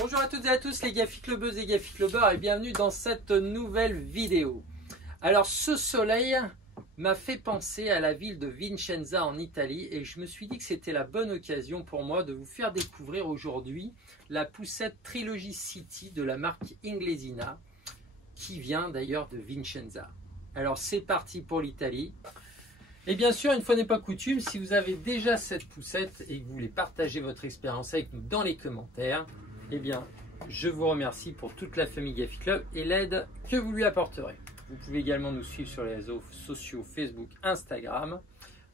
Bonjour à toutes et à tous les Gaffi Clubbeuses et Gaffi Clubbeurs et bienvenue dans cette nouvelle vidéo. Alors ce soleil m'a fait penser à la ville de Vicenza en Italie et je me suis dit que c'était la bonne occasion pour moi de vous faire découvrir aujourd'hui la poussette Trilogy City de la marque Inglesina qui vient d'ailleurs de Vicenza. Alors c'est parti pour l'Italie. Et bien sûr, une fois n'est pas coutume, si vous avez déjà cette poussette et que vous voulez partager votre expérience avec nous dans les commentaires, eh bien, je vous remercie pour toute la famille Gaffi Club et l'aide que vous lui apporterez. Vous pouvez également nous suivre sur les réseaux sociaux Facebook, Instagram.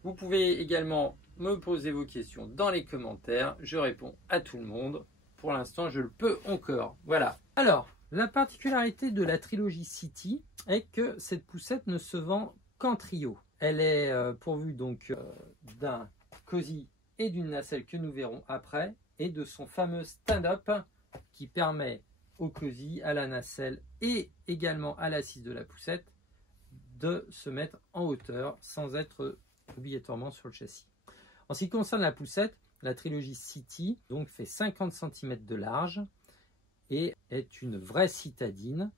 Vous pouvez également me poser vos questions dans les commentaires. Je réponds à tout le monde. Pour l'instant, je le peux encore. Voilà. Alors, la particularité de la Trilogy City est que cette poussette ne se vend qu'en trio. Elle est pourvue donc d'un cosy et d'une nacelle que nous verrons après et de son fameux stand-up qui permet au cosy, à la nacelle et également à l'assise de la poussette de se mettre en hauteur sans être obligatoirement sur le châssis. En ce qui concerne la poussette, la Trilogy City donc fait 50 cm de large et est une vraie citadine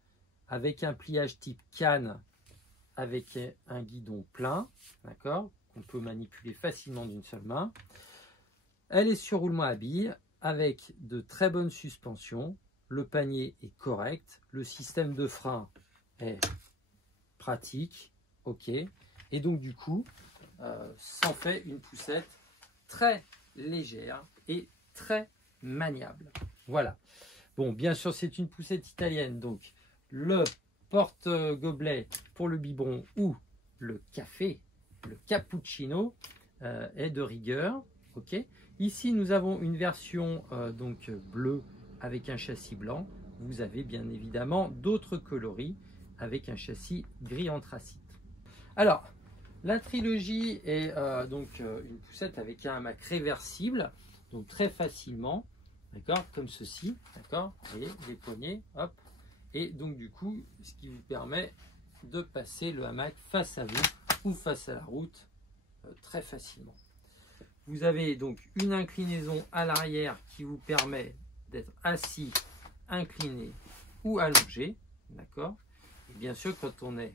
avec un pliage type canne avec un guidon plein, d'accord, qu'on peut manipuler facilement d'une seule main. Elle est sur roulement à billes avec de très bonnes suspensions. Le panier est correct. Le système de frein est pratique. Ok. Et donc du coup, ça en fait une poussette très légère et très maniable. Voilà. Bon, bien sûr, c'est une poussette italienne. Donc le porte-gobelet pour le biberon ou le café, le cappuccino, est de rigueur. Ok. Ici, nous avons une version donc bleue avec un châssis blanc. Vous avez bien évidemment d'autres coloris avec un châssis gris anthracite. Alors, la Trilogy est donc une poussette avec un hamac réversible, donc très facilement, d'accord, comme ceci, d'accord. Vous voyez, les poignées, hop. Et donc du coup, ce qui vous permet de passer le hamac face à vous ou face à la route très facilement. Vous avez donc une inclinaison à l'arrière qui vous permet d'être assis, incliné ou allongé, d'accord. Et bien sûr, quand on est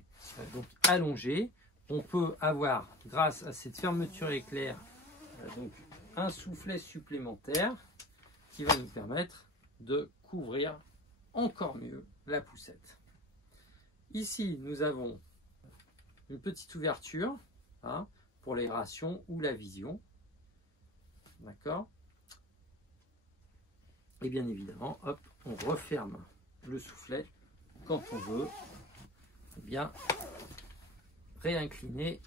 donc allongé, on peut avoir, grâce à cette fermeture éclair, donc un soufflet supplémentaire qui va nous permettre de couvrir encore mieux la poussette. Ici, nous avons une petite ouverture pour l'aération ou la vision. D'accord. Et bien évidemment, hop, on referme le soufflet quand on veut bien réincliner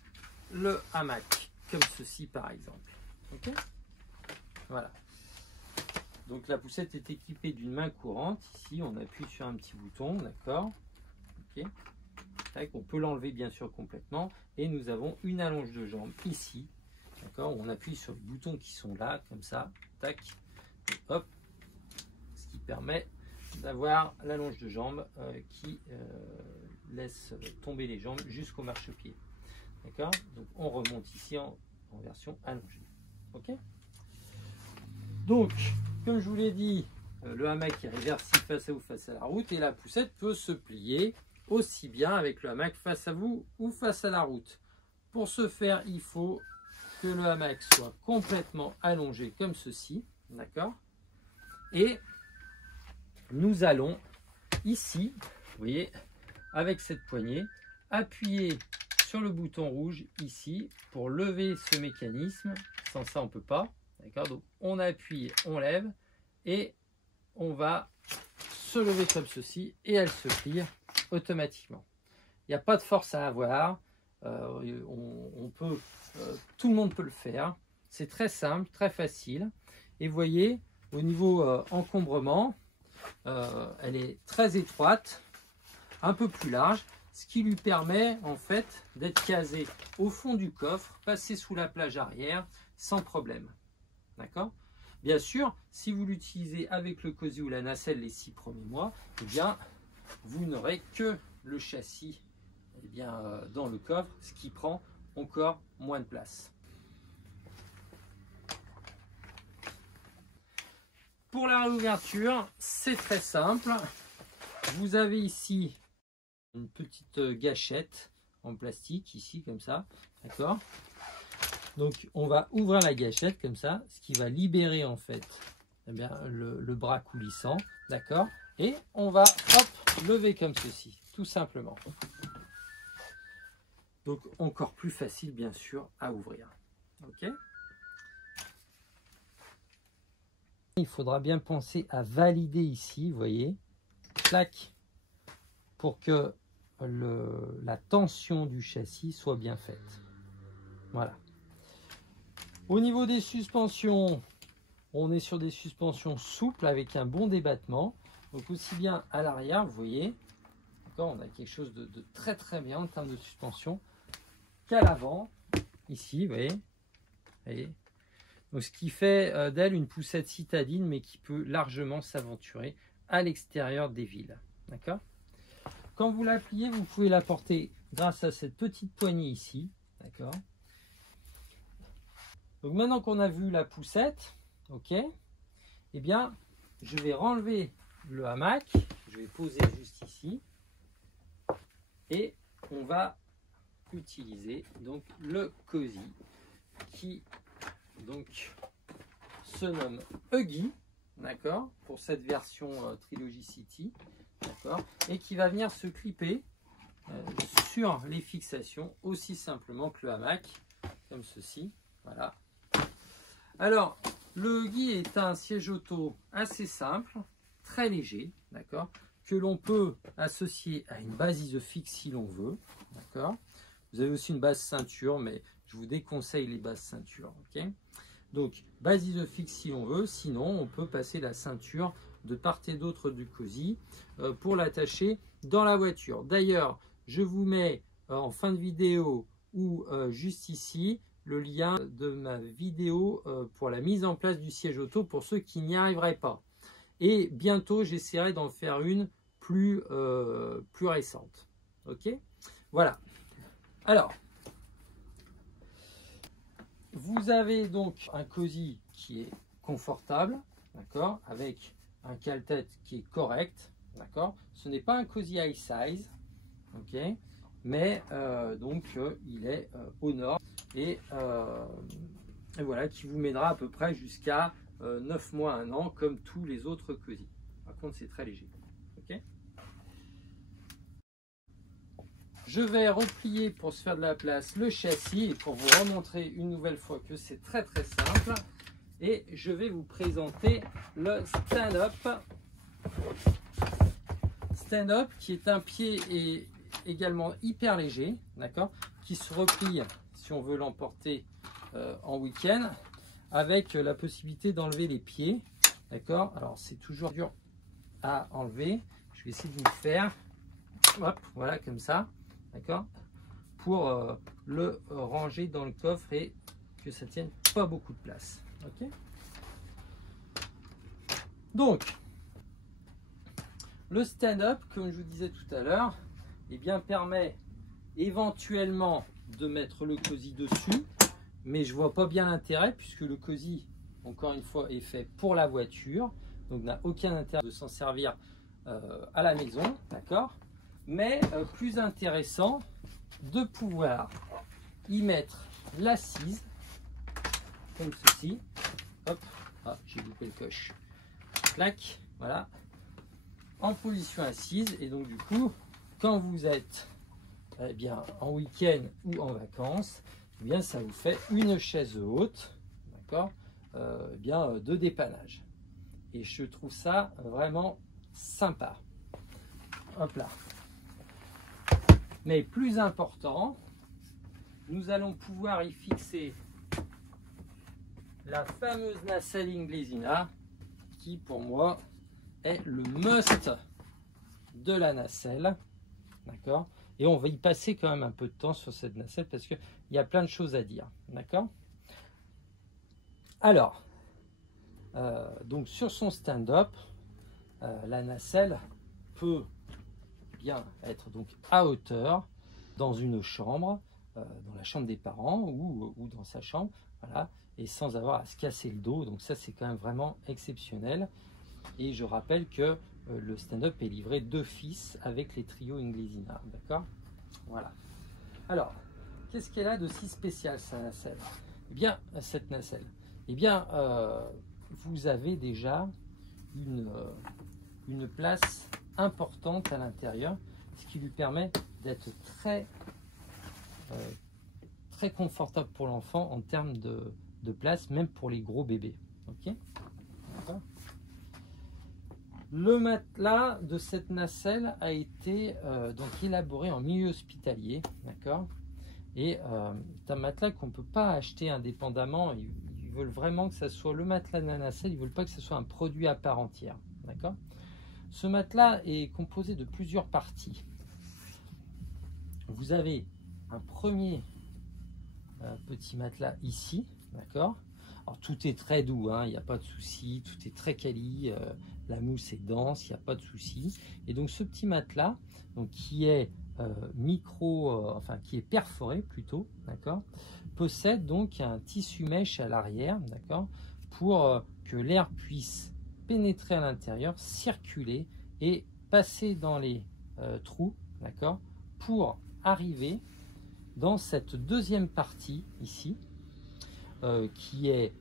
le hamac, comme ceci par exemple. Ok. Voilà. Donc la poussette est équipée d'une main courante. Ici, on appuie sur un petit bouton, d'accord. Ok. On peut l'enlever bien sûr complètement. Et nous avons une allonge de jambe ici, d'accord. On appuie sur les boutons qui sont là, comme ça, tac, et hop, ce qui permet d'avoir l'allonge de jambe qui laisse tomber les jambes jusqu'au marchepied, d'accord. Donc on remonte ici en version allongée, ok. Donc, comme je vous l'ai dit, le hamac est réversible face à vous, face à la route, et la poussette peut se plier aussi bien avec le hamac face à vous ou face à la route. Pour ce faire, il faut que le hamac soit complètement allongé comme ceci, d'accord. Et nous allons ici, vous voyez, avec cette poignée, appuyer sur le bouton rouge ici pour lever ce mécanisme. Sans ça, on ne peut pas. D'accord, donc on appuie, on lève et on va se lever comme ceci et elle se plie automatiquement. Il n'y a pas de force à avoir, tout le monde peut le faire. C'est très simple, très facile. Et vous voyez, au niveau encombrement, elle est très étroite, un peu plus large, ce qui lui permet en fait d'être casé au fond du coffre, passer sous la plage arrière sans problème. D'accord. Bien sûr, si vous l'utilisez avec le cosy ou la nacelle les 6 premiers mois, eh bien, vous n'aurez que le châssis dans le coffre, ce qui prend encore moins de place. pour la réouverture, c'est très simple. Vous avez ici une petite gâchette en plastique, ici comme ça, d'accord? Donc on va ouvrir la gâchette comme ça, ce qui va libérer en fait eh bien, le bras coulissant, d'accord? Et on va hop, lever comme ceci, tout simplement. Donc encore plus facile bien sûr à ouvrir. Ok? Il faudra bien penser à valider ici, vous voyez, clac, pour que la tension du châssis soit bien faite. Voilà. Au niveau des suspensions, on est sur des suspensions souples avec un bon débattement. Donc aussi bien à l'arrière, vous voyez, on a quelque chose de très très bien en termes de suspension, qu'à l'avant, ici, vous voyez. Donc ce qui fait d'elle une poussette citadine, mais qui peut largement s'aventurer à l'extérieur des villes. D'accord? Quand vous la pliez, vous pouvez la porter grâce à cette petite poignée ici. D'accord? Donc maintenant qu'on a vu la poussette, ok, eh bien, je vais renlever le hamac, je vais poser juste ici, et on va utiliser donc le Cozy qui donc se nomme Huggy, d'accord, pour cette version Trilogy City, d'accord, et qui va venir se clipper sur les fixations aussi simplement que le hamac, comme ceci, voilà. Alors, le Huggy est un siège auto assez simple, très léger, d'accord, que l'on peut associer à une base isofix si l'on veut, d'accord. Vous avez aussi une base ceinture, mais je vous déconseille les bases ceintures, ok. Donc, base isofix si l'on veut, sinon on peut passer la ceinture de part et d'autre du Cozy pour l'attacher dans la voiture. D'ailleurs, je vous mets en fin de vidéo ou juste ici, le lien de ma vidéo pour la mise en place du siège auto pour ceux qui n'y arriveraient pas. Et bientôt, j'essaierai d'en faire une plus récente. Ok? Voilà. Alors, vous avez donc un Cozy qui est confortable, d'accord, avec un cale-tête qui est correct, d'accord. Ce n'est pas un Cozy high size, ok, mais il est au nord et voilà, qui vous mènera à peu près jusqu'à 9 mois, 1 an, comme tous les autres Cozy. Par contre, c'est très léger. Okay. Je vais replier pour se faire de la place le châssis et pour vous remontrer une nouvelle fois que c'est très très simple. Et je vais vous présenter le stand-up. Stand-up qui est un pied et également hyper léger, d'accord, qui se replie si on veut l'emporter en week-end, avec la possibilité d'enlever les pieds, d'accord. Alors c'est toujours dur à enlever, je vais essayer de vous le faire, hop, voilà comme ça, d'accord, pour le ranger dans le coffre et que ça tienne pas beaucoup de place, ok. Donc le stand-up, comme je vous disais tout à l'heure, eh bien permet éventuellement de mettre le Cozy dessus, mais je vois pas bien l'intérêt puisque le Cozy, encore une fois, est fait pour la voiture, donc n'a aucun intérêt de s'en servir à la maison, d'accord. Mais plus intéressant de pouvoir y mettre l'assise comme ceci. Hop, ah, j'ai loupé le coche. Clac, voilà, en position assise, et donc du coup, quand vous êtes bien en week-end ou en vacances, eh bien ça vous fait une chaise haute, d'accord, de dépannage. Et je trouve ça vraiment sympa. Hop là. Mais plus important, nous allons pouvoir y fixer la fameuse nacelle Inglesina, qui pour moi est le must de la nacelle, d'accord. Et on va y passer quand même un peu de temps sur cette nacelle parce qu'il y a plein de choses à dire, d'accord. Alors, donc sur son stand-up, la nacelle peut bien être donc à hauteur dans une chambre, dans la chambre des parents ou dans sa chambre, voilà. et sans avoir à se casser le dos. Donc ça, c'est quand même vraiment exceptionnel. Et je rappelle que le stand-up est livré d'office avec les trios Inglesina. D'accord? Voilà. Alors, qu'est-ce qu'elle a de si spécial, sa nacelle? Eh bien, cette nacelle, eh bien, vous avez déjà une place importante à l'intérieur, ce qui lui permet d'être très confortable pour l'enfant en termes de place, même pour les gros bébés. Ok? Le matelas de cette nacelle a été donc élaboré en milieu hospitalier, d'accord? Et c'est un matelas qu'on ne peut pas acheter indépendamment. Ils veulent vraiment que ça soit le matelas de la nacelle, ils ne veulent pas que ce soit un produit à part entière, d'accord? Ce matelas est composé de plusieurs parties. Vous avez un premier petit matelas ici, d'accord? Alors tout est très doux, hein, il n'y a pas de souci, tout est très quali, la mousse est dense, il n'y a pas de souci. Et donc ce petit matelas, donc, qui est qui est perforé plutôt, d'accord, possède donc un tissu mèche à l'arrière, d'accord, pour que l'air puisse pénétrer à l'intérieur, circuler et passer dans les trous, d'accord, pour arriver dans cette deuxième partie ici, qui est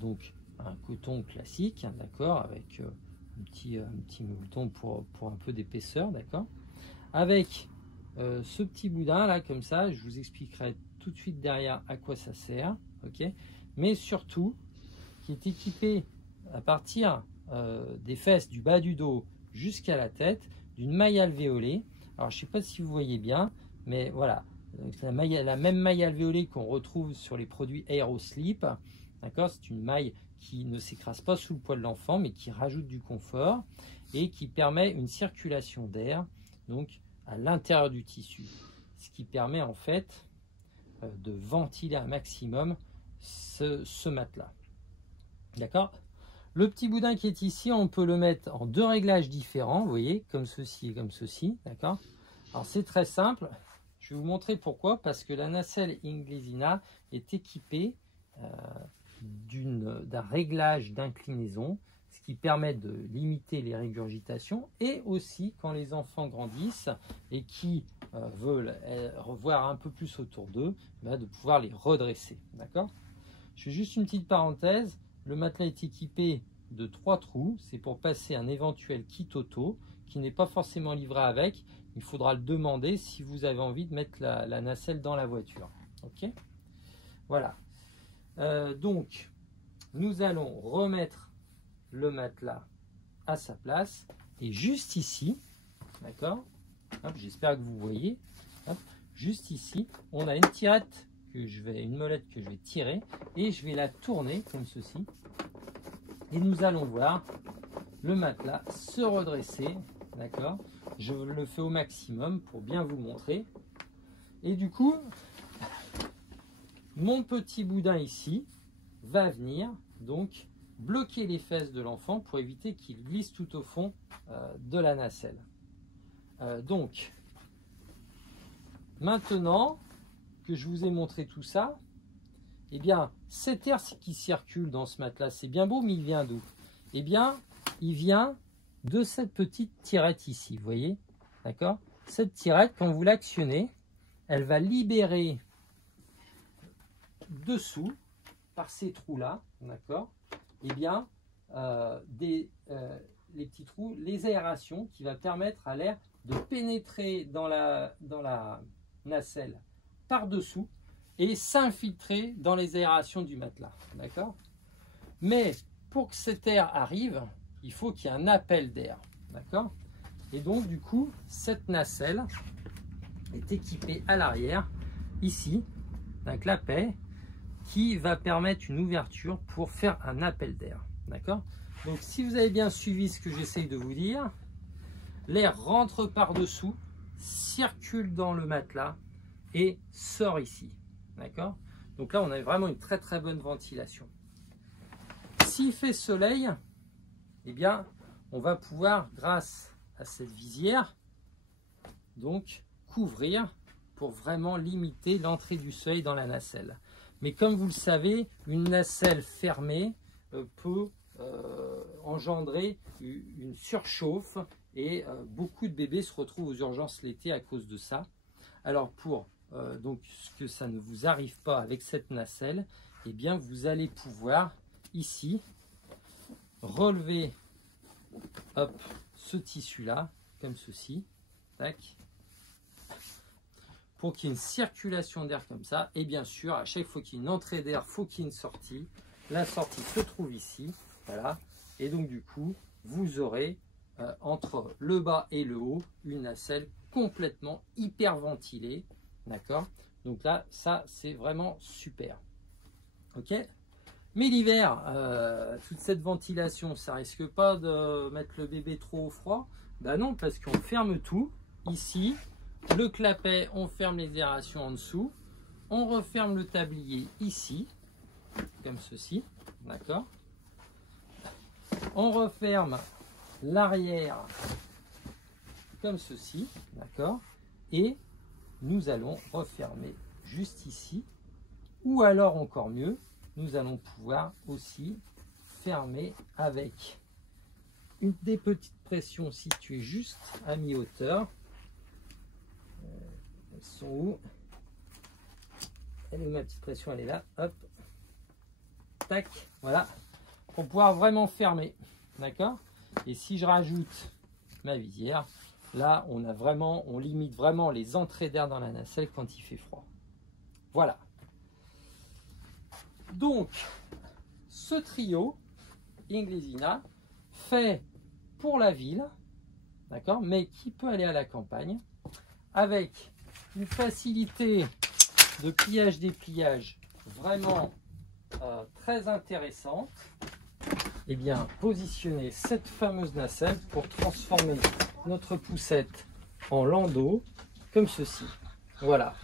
donc un coton classique, hein, d'accord, avec un petit mouleton pour un peu d'épaisseur, d'accord, avec ce petit boudin là comme ça. Je vous expliquerai tout de suite derrière à quoi ça sert, ok, mais surtout qui est équipé à partir des fesses, du bas du dos jusqu'à la tête, d'une maille alvéolée. Alors je sais pas si vous voyez bien, mais voilà, la même maille alvéolée qu'on retrouve sur les produits Aeroslip, d'accord. C'est une maille qui ne s'écrase pas sous le poids de l'enfant, mais qui rajoute du confort et qui permet une circulation d'air donc à l'intérieur du tissu, ce qui permet en fait de ventiler un maximum ce matelas, d'accord. Le petit boudin qui est ici, on peut le mettre en deux réglages différents, vous voyez, comme ceci et comme ceci, d'accord. Alors c'est très simple, je vais vous montrer pourquoi, parce que la nacelle Inglesina est équipée d'un réglage d'inclinaison, ce qui permet de limiter les régurgitations, et aussi quand les enfants grandissent et qui veulent revoir un peu plus autour d'eux, de pouvoir les redresser, d'accord. Je fais juste une petite parenthèse, le matelas est équipé de 3 trous, c'est pour passer un éventuel kit auto qui n'est pas forcément livré avec. Il faudra le demander si vous avez envie de mettre la nacelle dans la voiture. Ok, voilà. Donc, nous allons remettre le matelas à sa place. Et juste ici, d'accord, j'espère que vous voyez, hop, juste ici, on a une tirette, une molette que je vais tirer et je vais la tourner comme ceci. Et nous allons voir le matelas se redresser, d'accord. Je le fais au maximum pour bien vous montrer. Et du coup, mon petit boudin ici va venir donc bloquer les fesses de l'enfant pour éviter qu'il glisse tout au fond de la nacelle. Donc, maintenant que je vous ai montré tout ça, eh bien, cet air qui circule dans ce matelas, c'est bien beau, mais il vient d'où? Eh bien, il vient de cette petite tirette ici, vous voyez, d'accord? Cette tirette, quand vous l'actionnez, elle va libérer dessous, par ces trous-là, d'accord, eh bien, les petits trous, les aérations qui va permettre à l'air de pénétrer dans la nacelle par-dessous et s'infiltrer dans les aérations du matelas, d'accord. Mais pour que cet air arrive, il faut qu'il y ait un appel d'air, d'accord. Et donc, du coup, cette nacelle est équipée à l'arrière, ici, d'un clapet qui va permettre une ouverture pour faire un appel d'air, d'accord. Donc, si vous avez bien suivi ce que j'essaye de vous dire, l'air rentre par-dessous, circule dans le matelas et sort ici, d'accord. Donc là, on a vraiment une très très bonne ventilation. S'il fait soleil, eh bien, on va pouvoir, grâce à cette visière, donc couvrir pour vraiment limiter l'entrée du soleil dans la nacelle. Mais comme vous le savez, une nacelle fermée peut engendrer une surchauffe et beaucoup de bébés se retrouvent aux urgences l'été à cause de ça. Alors pour donc que ça ne vous arrive pas avec cette nacelle, eh bien vous allez pouvoir ici relever hop, ce tissu là comme ceci, tac, pour qu'il y ait une circulation d'air comme ça. Et bien sûr, à chaque fois qu'il y a une entrée d'air, il faut qu'il y ait une sortie. La sortie se trouve ici, voilà. Et donc du coup, vous aurez entre le bas et le haut une nacelle complètement hyper ventilée, d'accord. Donc là, ça c'est vraiment super, ok. Mais l'hiver, toute cette ventilation, ça risque pas de mettre le bébé trop au froid? Ben non, parce qu'on ferme tout ici. Le clapet, on ferme les aérations en dessous. On referme le tablier ici, comme ceci, d'accord. On referme l'arrière comme ceci, d'accord. Et nous allons refermer juste ici. Ou alors encore mieux, nous allons pouvoir aussi fermer avec des petites pressions situées juste à mi-hauteur. Elles sont où? Elle est où ma petite pression? Elle est là, hop, tac, voilà, pour pouvoir vraiment fermer, d'accord. Et si je rajoute ma visière, là on limite vraiment les entrées d'air dans la nacelle quand il fait froid. Voilà. Donc, ce trio Inglesina fait pour la ville, d'accord, mais qui peut aller à la campagne, avec une facilité de pliage-dépliage vraiment très intéressante. Et bien, positionner cette fameuse nacelle pour transformer notre poussette en landau, comme ceci. Voilà.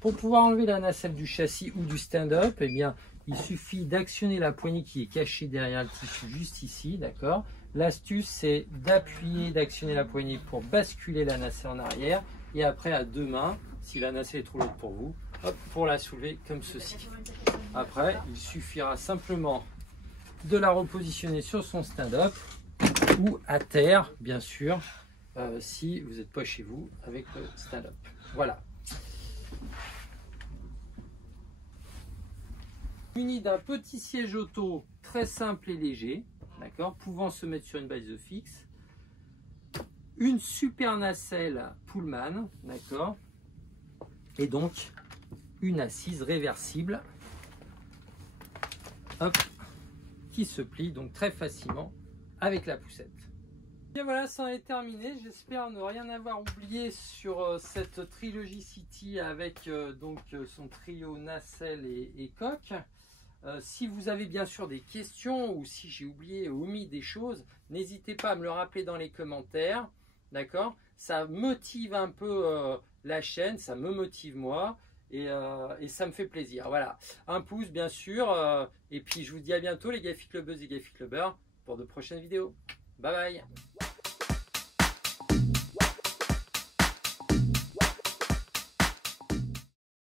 Pour pouvoir enlever la nacelle du châssis ou du stand-up, eh bien, il suffit d'actionner la poignée qui est cachée derrière le tissu juste ici, d'accord. L'astuce, c'est d'appuyer, d'actionner la poignée pour basculer la nacelle en arrière. Et après, à deux mains, si la nacelle est trop lourde pour vous, hop, pour la soulever comme ceci. Après, il suffira simplement de la repositionner sur son stand-up ou à terre, bien sûr, si vous n'êtes pas chez vous avec le stand-up. Voilà. Muni d'un petit siège auto très simple et léger, d'accord, pouvant se mettre sur une base fixe. Une super nacelle Pullman, d'accord, et donc une assise réversible, hop, qui se plie donc très facilement avec la poussette. Et voilà, ça en est terminé. J'espère ne rien avoir oublié sur cette Trilogy City avec donc son trio nacelle et coque. Si vous avez bien sûr des questions ou si j'ai oublié ou omis des choses, n'hésitez pas à me le rappeler dans les commentaires. D'accord, ça motive un peu la chaîne, ça me motive moi et ça me fait plaisir. Voilà, un pouce bien sûr. Et puis je vous dis à bientôt les Gaffi Clubbeuses et Gaffi Clubbers pour de prochaines vidéos. Bye bye.